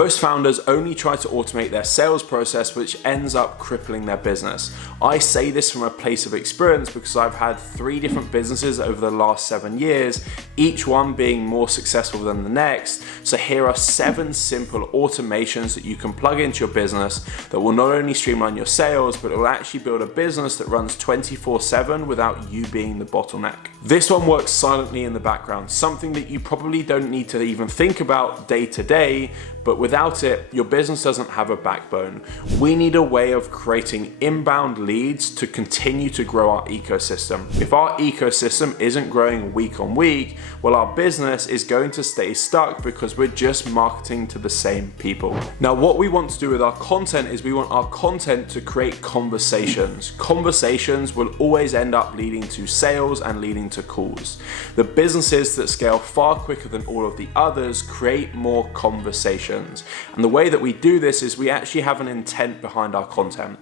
Most founders only try to automate their sales process, which ends up crippling their business. I say this from a place of experience because I've had 3 different businesses over the last 7 years, each one being more successful than the next. So here are 7 simple automations that you can plug into your business that will not only streamline your sales, but it will actually build a business that runs 24/7 without you being the bottleneck. This one works silently in the background, something that you probably don't need to even think about day to day, but without it, your business doesn't have a backbone. We need a way of creating inbound leads to continue to grow our ecosystem. If our ecosystem isn't growing week on week, well, our business is going to stay stuck because we're just marketing to the same people. Now, what we want to do with our content is we want our content to create conversations. Conversations will always end up leading to sales and leading to calls. The businesses that scale far quicker than all of the others create more conversations. And the way that we do this is we actually have an intent behind our content.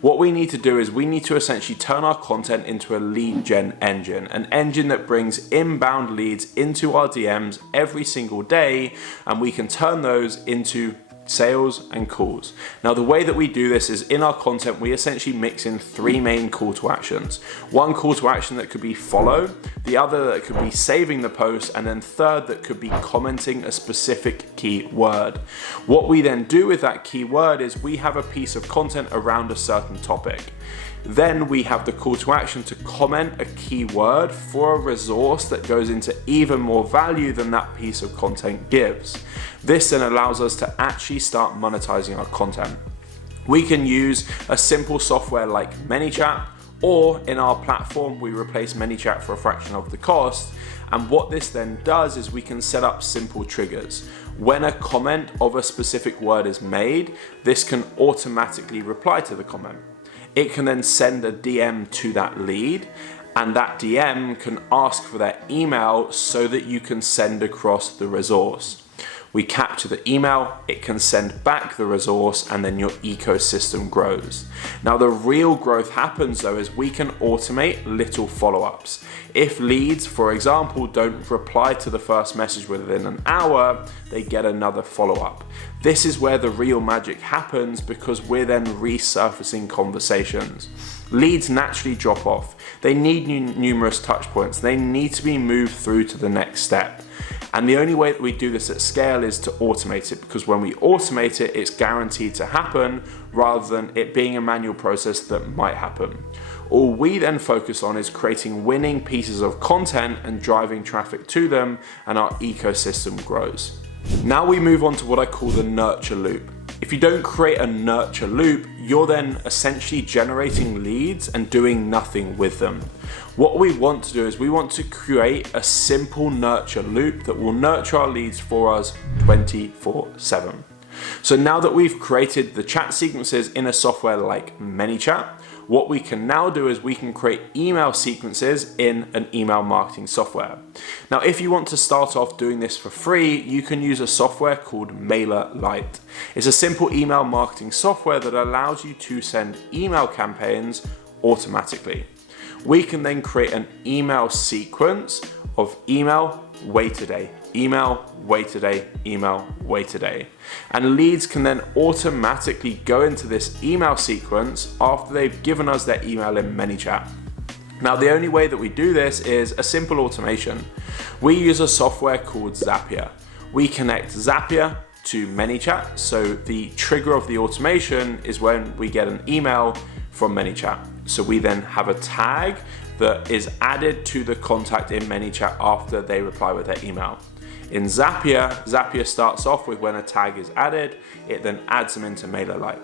What we need to do is we need to essentially turn our content into a lead gen engine, an engine that brings inbound leads into our DMs every single day, and we can turn those into sales and calls. Now, the way that we do this is in our content, we essentially mix in 3 main call to actions. One call to action that could be follow, the other that could be saving the post, and then third that could be commenting a specific keyword. What we then do with that keyword is we have a piece of content around a certain topic. Then we have the call to action to comment a keyword for a resource that goes into even more value than that piece of content gives. This then allows us to actually start monetizing our content. We can use a simple software like ManyChat, or in our platform, we replace ManyChat for a fraction of the cost. And what this then does is we can set up simple triggers. When a comment of a specific word is made, this can automatically reply to the comment. It can then send a DM to that lead, and that DM can ask for their email so that you can send across the resource. We capture the email, it can send back the resource, and then your ecosystem grows. Now, the real growth happens though is we can automate little follow-ups. If leads, for example, don't reply to the first message within an hour, they get another follow-up. This is where the real magic happens because we're then resurfacing conversations. Leads naturally drop off. They need numerous touch points. They need to be moved through to the next step. And the only way that we do this at scale is to automate it, because when we automate it, it's guaranteed to happen rather than it being a manual process that might happen. All we then focus on is creating winning pieces of content and driving traffic to them, and our ecosystem grows. Now we move on to what I call the nurture loop. If you don't create a nurture loop, you're then essentially generating leads and doing nothing with them. What we want to do is we want to create a simple nurture loop that will nurture our leads for us 24/7. So now that we've created the chat sequences in a software like ManyChat, what we can now do is we can create email sequences in an email marketing software. Now, if you want to start off doing this for free, you can use a software called MailerLite. It's a simple email marketing software that allows you to send email campaigns automatically. We can then create an email sequence of email, wait a day, email, wait a day, email, wait a day. And leads can then automatically go into this email sequence after they've given us their email in ManyChat. Now, the only way that we do this is a simple automation. We use a software called Zapier. We connect Zapier to ManyChat, so the trigger of the automation is when we get an email from ManyChat. So we then have a tag that is added to the contact in ManyChat after they reply with their email. In Zapier starts off with when a tag is added, it then adds them into MailerLite.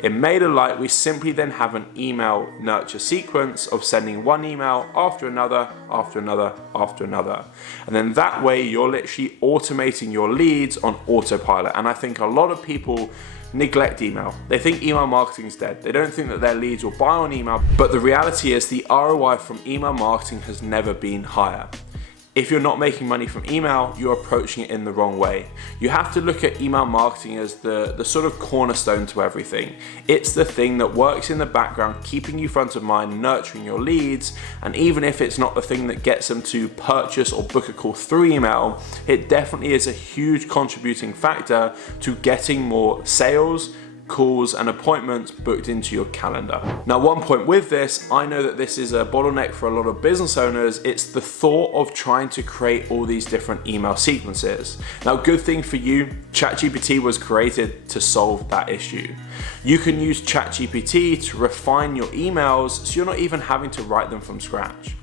In MailerLite, we simply then have an email nurture sequence of sending one email after another, after another, after another. And then that way you're literally automating your leads on autopilot. And I think a lot of people neglect email. They think email marketing is dead. They don't think that their leads will buy on email. But the reality is the ROI from email marketing has never been higher. If you're not making money from email, you're approaching it in the wrong way. You have to look at email marketing as the sort of cornerstone to everything. It's the thing that works in the background, keeping you front of mind, nurturing your leads, and even if it's not the thing that gets them to purchase or book a call through email, it definitely is a huge contributing factor to getting more sales, calls and appointments booked into your calendar. Now, one point with this, I know that this is a bottleneck for a lot of business owners. It's the thought of trying to create all these different email sequences. Now, good thing for you, ChatGPT was created to solve that issue. You can use ChatGPT to refine your emails so you're not even having to write them from scratch.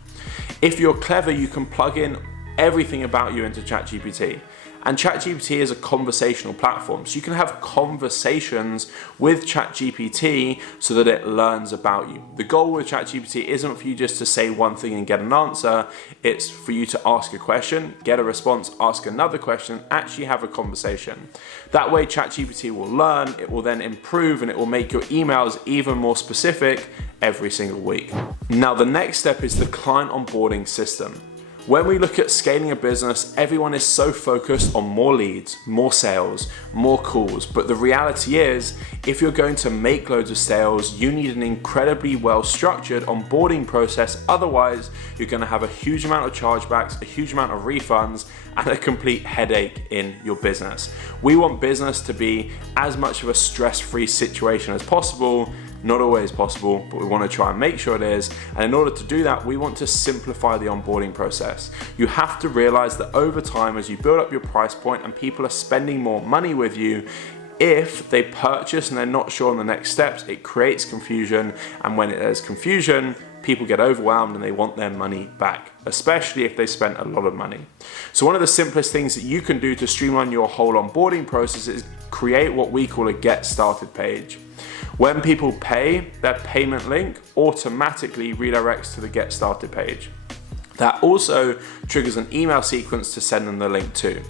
If you're clever, you can plug in everything about you into ChatGPT. And ChatGPT is a conversational platform, so you can have conversations with ChatGPT so that it learns about you. The goal with ChatGPT isn't for you just to say one thing and get an answer. It's for you to ask a question, get a response, ask another question, actually have a conversation. That way ChatGPT will learn, it will then improve, and it will make your emails even more specific every single week. Now, the next step is the client onboarding system. When we look at scaling a business, everyone is so focused on more leads, more sales, more calls. But the reality is, if you're going to make loads of sales, you need an incredibly well-structured onboarding process. Otherwise, you're going to have a huge amount of chargebacks, a huge amount of refunds, and a complete headache in your business. We want business to be as much of a stress-free situation as possible. Not always possible, but we want to try and make sure it is. And in order to do that, we want to simplify the onboarding process. You have to realize that over time, as you build up your price point and people are spending more money with you, if they purchase and they're not sure on the next steps, it creates confusion. And when there's confusion, people get overwhelmed and they want their money back, especially if they spent a lot of money. So one of the simplest things that you can do to streamline your whole onboarding process is create what we call a get started page. When people pay, their payment link automatically redirects to the get started page. That also triggers an email sequence to send them the link to.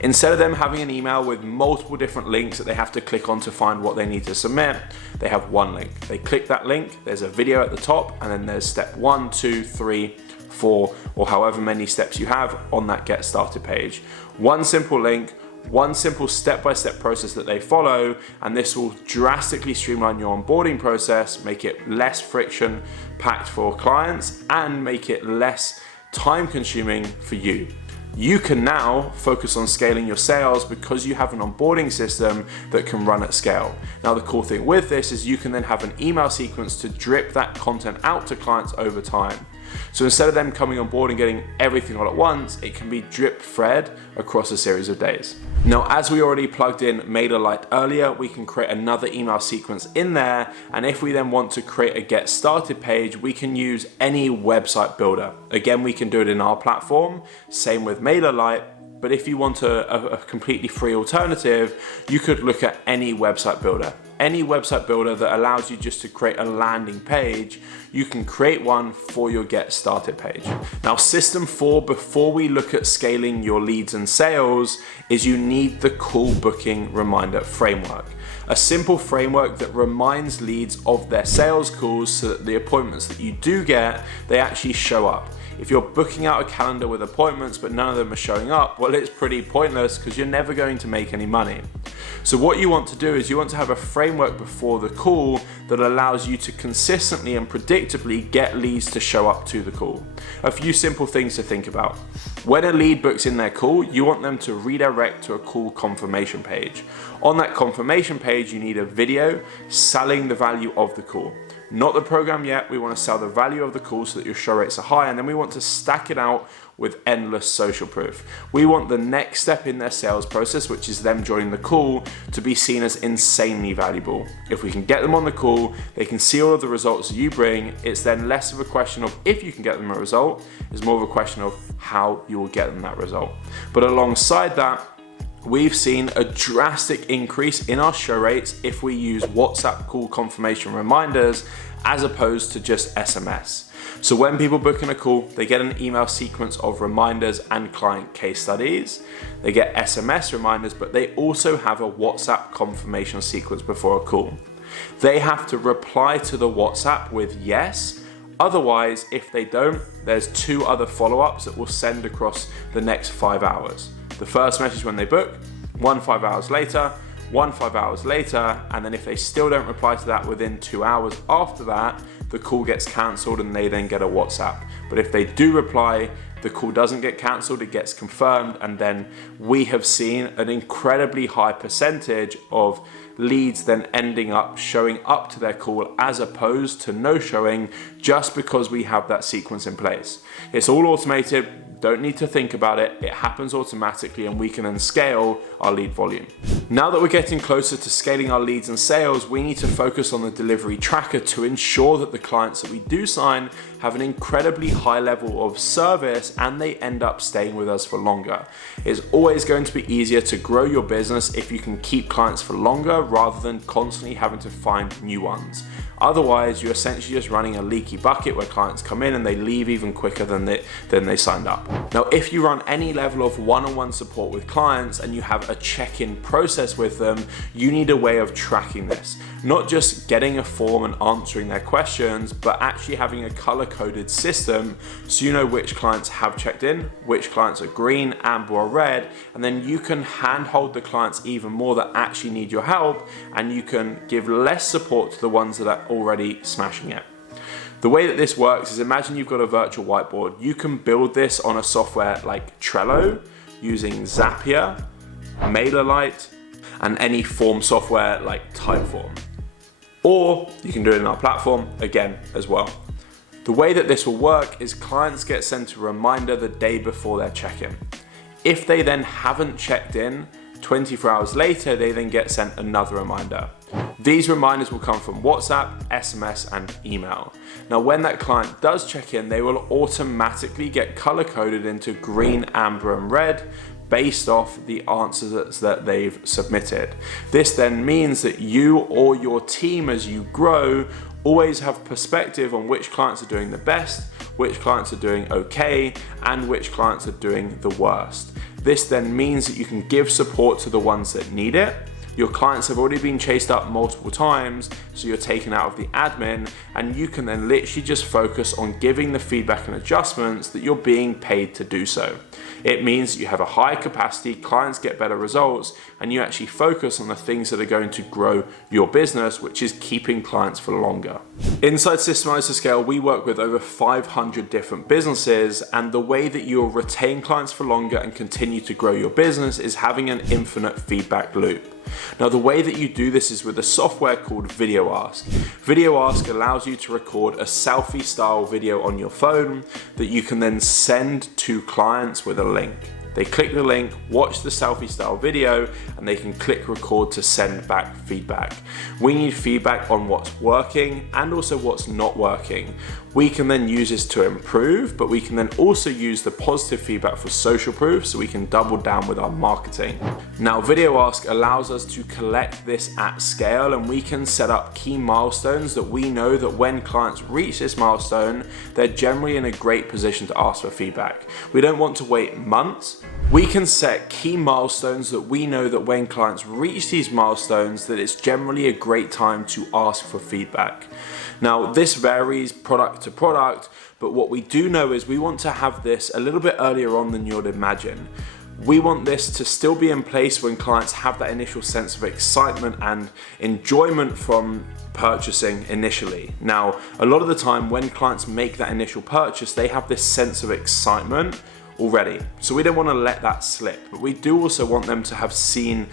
Instead of them having an email with multiple different links that they have to click on to find what they need to submit, they have one link. They click that link, there's a video at the top, and then there's step 1, 2, 3, 4, or however many steps you have on that get started page. One simple link, one simple step-by-step process that they follow, and this will drastically streamline your onboarding process, make it less friction packed for clients, and make it less time-consuming for you. You can now focus on scaling your sales because you have an onboarding system that can run at scale. Now, the cool thing with this is you can then have an email sequence to drip that content out to clients over time. So instead of them coming on board and getting everything all at once, it can be drip fed across a series of days. Now, as we already plugged in MailerLite earlier, we can create another email sequence in there. And if we then want to create a get started page, we can use any website builder. Again, we can do it in our platform, same with MailerLite. But if you want a completely free alternative, you could look at any website builder. Any website builder that allows you just to create a landing page, you can create one for your get started page. Now, system 4, before we look at scaling your leads and sales, is you need the call booking reminder framework. A simple framework that reminds leads of their sales calls so that the appointments that you do get, they actually show up. If you're booking out a calendar with appointments but none of them are showing up, well, it's pretty pointless because you're never going to make any money. So what you want to do is you want to have a framework before the call that allows you to consistently and predictably get leads to show up to the call. A few simple things to think about. When a lead books in their call, you want them to redirect to a call confirmation page. On that confirmation page, you need a video selling the value of the call. Not the program yet, we want to sell the value of the call so that your show rates are high, and then we want to stack it out with endless social proof. We want the next step in their sales process, which is them joining the call, to be seen as insanely valuable. If we can get them on the call, they can see all of the results that you bring. It's then less of a question of if you can get them a result, it's more of a question of how you will get them that result. But alongside that, we've seen a drastic increase in our show rates if we use WhatsApp call confirmation reminders as opposed to just SMS. So when people book in a call, they get an email sequence of reminders and client case studies. They get SMS reminders, but they also have a WhatsApp confirmation sequence before a call. They have to reply to the WhatsApp with yes, Otherwise, if they don't, there's 2 other follow-ups that will send across the next 5 hours. The first message when they book, 1 5 hours later, 1 5 hours later, and then if they still don't reply to that within 2 hours after that, the call gets cancelled and they then get a WhatsApp. But if they do reply, the call doesn't get cancelled, it gets confirmed, and then we have seen an incredibly high percentage of leads then ending up showing up to their call as opposed to no showing, just because we have that sequence in place. It's all automated, don't need to think about it, it happens automatically, and we can then scale our lead volume. Now that we're getting closer to scaling our leads and sales, we need to focus on the delivery tracker to ensure that the clients that we do sign have an incredibly high level of service and they end up staying with us for longer. It's always going to be easier to grow your business if you can keep clients for longer rather than constantly having to find new ones. Otherwise, you're essentially just running a leaky bucket where clients come in and they leave even quicker than they signed up. Now, if you run any level of one-on-one support with clients and you have a check-in process with them, you need a way of tracking this. Not just getting a form and answering their questions, but actually having a color-coded system so you know which clients have checked in, which clients are green, amber, or red, and then you can handhold the clients even more that actually need your help, and you can give less support to the ones that are already smashing it. The way that this works is, imagine you've got a virtual whiteboard. You can build this on a software like Trello using Zapier, MailerLite, and any form software like Typeform. Or you can do it in our platform again as well. The way that this will work is clients get sent a reminder the day before their check-in. If they then haven't checked in, 24 hours later, they then get sent another reminder. These reminders will come from WhatsApp, SMS, and email. Now, when that client does check in, they will automatically get color-coded into green, amber, and red based off the answers that they've submitted. This then means that you or your team, as you grow, always have perspective on which clients are doing the best, which clients are doing okay, and which clients are doing the worst. This then means that you can give support to the ones that need it. Your clients have already been chased up multiple times, so you're taken out of the admin, and you can then literally just focus on giving the feedback and adjustments that you're being paid to do so. It means that you have a higher capacity, clients get better results, and you actually focus on the things that are going to grow your business, which is keeping clients for longer. Inside Systemize to Scale, we work with over 500 different businesses, and the way that you'll retain clients for longer and continue to grow your business is having an infinite feedback loop. Now, the way that you do this is with a software called Video Ask. Video Ask allows you to record a selfie style video on your phone that you can then send to clients with a link. They click the link, watch the selfie style video, and they can click record to send back feedback. We need feedback on what's working and also what's not working. We can then use this to improve, but we can then also use the positive feedback for social proof so we can double down with our marketing. Now, Video Ask allows us to collect this at scale, and we can set up key milestones that we know that when clients reach this milestone, they're generally in a great position to ask for feedback. We don't want to wait months. We can set key milestones that we know that when clients reach these milestones, that it's generally a great time to ask for feedback. Now, this varies product to product, but what we do know is we want to have this a little bit earlier on than you'd imagine. We want this to still be in place when clients have that initial sense of excitement and enjoyment from purchasing initially. Now, a lot of the time when clients make that initial purchase, they have this sense of excitement already. So we don't want to let that slip, but we do also want them to have seen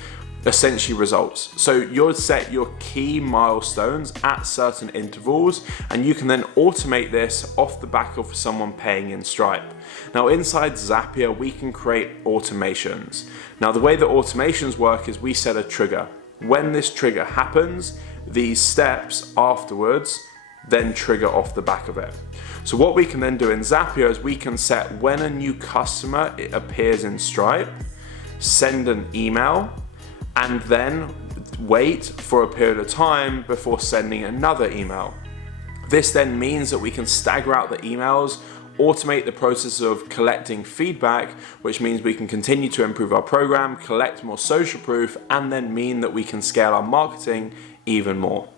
essentially results. So you'll set your key milestones at certain intervals, and you can then automate this off the back of someone paying in Stripe. Now, inside Zapier, we can create automations. Now, the way that automations work is we set a trigger. When this trigger happens, these steps afterwards then trigger off the back of it. So what we can then do in Zapier is we can set when a new customer appears in Stripe, send an email, and then wait for a period of time before sending another email. This then means that we can stagger out the emails, automate the process of collecting feedback, which means we can continue to improve our program, collect more social proof, and then mean that we can scale our marketing even more.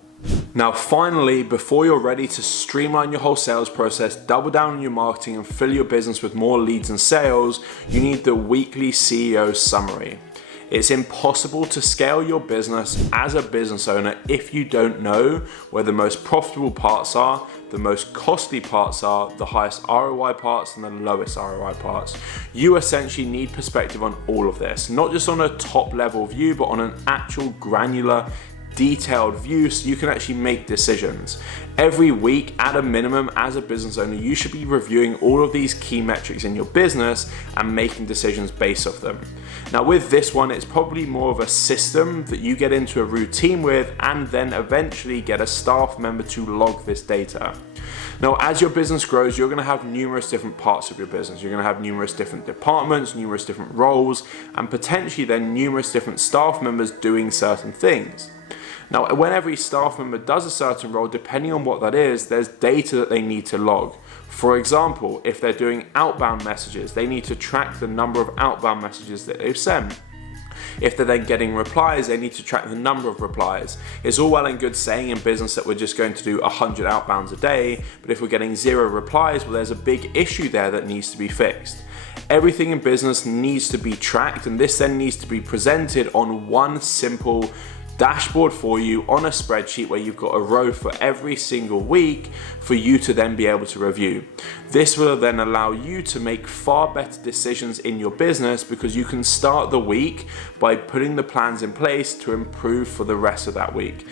Now, finally, before you're ready to streamline your whole sales process, double down on your marketing and fill your business with more leads and sales, you need the weekly CEO summary. It's impossible to scale your business as a business owner if you don't know where the most profitable parts are, the most costly parts are, the highest ROI parts, and the lowest ROI parts. You essentially need perspective on all of this, not just on a top level view, but on an actual granular, detailed view so you can actually make decisions. Every week, at a minimum, as a business owner, you should be reviewing all of these key metrics in your business and making decisions based off them. Now, with this one, it's probably more of a system that you get into a routine with and then eventually get a staff member to log this data. Now, as your business grows, you're going to have numerous different parts of your business. You're going to have numerous different departments, numerous different roles, and potentially then numerous different staff members doing certain things. Now, when every staff member does a certain role, depending on what that is, there's data that they need to log. For example, if they're doing outbound messages, they need to track the number of outbound messages that they've sent. If they're then getting replies, they need to track the number of replies. It's all well and good saying in business that we're just going to do 100 outbounds a day, but if we're getting 0 replies, well, there's a big issue there that needs to be fixed. Everything in business needs to be tracked, and this then needs to be presented on one simple dashboard for you on a spreadsheet where you've got a row for every single week for you to then be able to review. This will then allow you to make far better decisions in your business because you can start the week by putting the plans in place to improve for the rest of that week.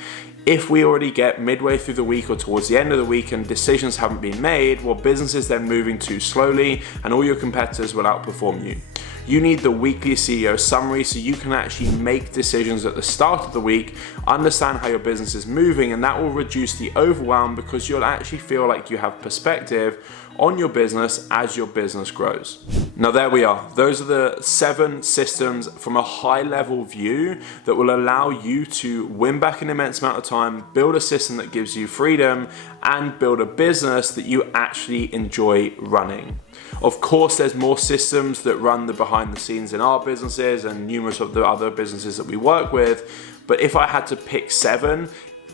If we already get midway through the week or towards the end of the week and decisions haven't been made, well, business is then moving too slowly and all your competitors will outperform you. You need the weekly CEO summary so you can actually make decisions at the start of the week, understand how your business is moving, and that will reduce the overwhelm because you'll actually feel like you have perspective on your business as your business grows. Now there we are. Those are the 7 systems from a high level view that will allow you to win back an immense amount of time, build a system that gives you freedom, and build a business that you actually enjoy running. Of course, there's more systems that run the behind the scenes in our businesses and numerous of the other businesses that we work with. But if I had to pick 7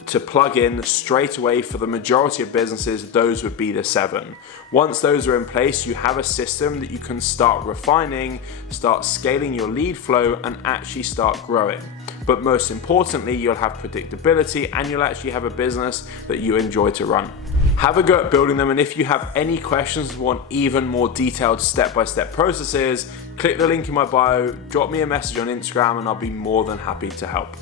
to plug in straight away for the majority of businesses, those would be the 7. Once those are in place, you have a system that you can start refining, start scaling your lead flow, and actually start growing. But most importantly, you'll have predictability and you'll actually have a business that you enjoy to run. Have a go at building them, and if you have any questions and want even more detailed step-by-step processes, click the link in my bio, drop me a message on Instagram, and I'll be more than happy to help.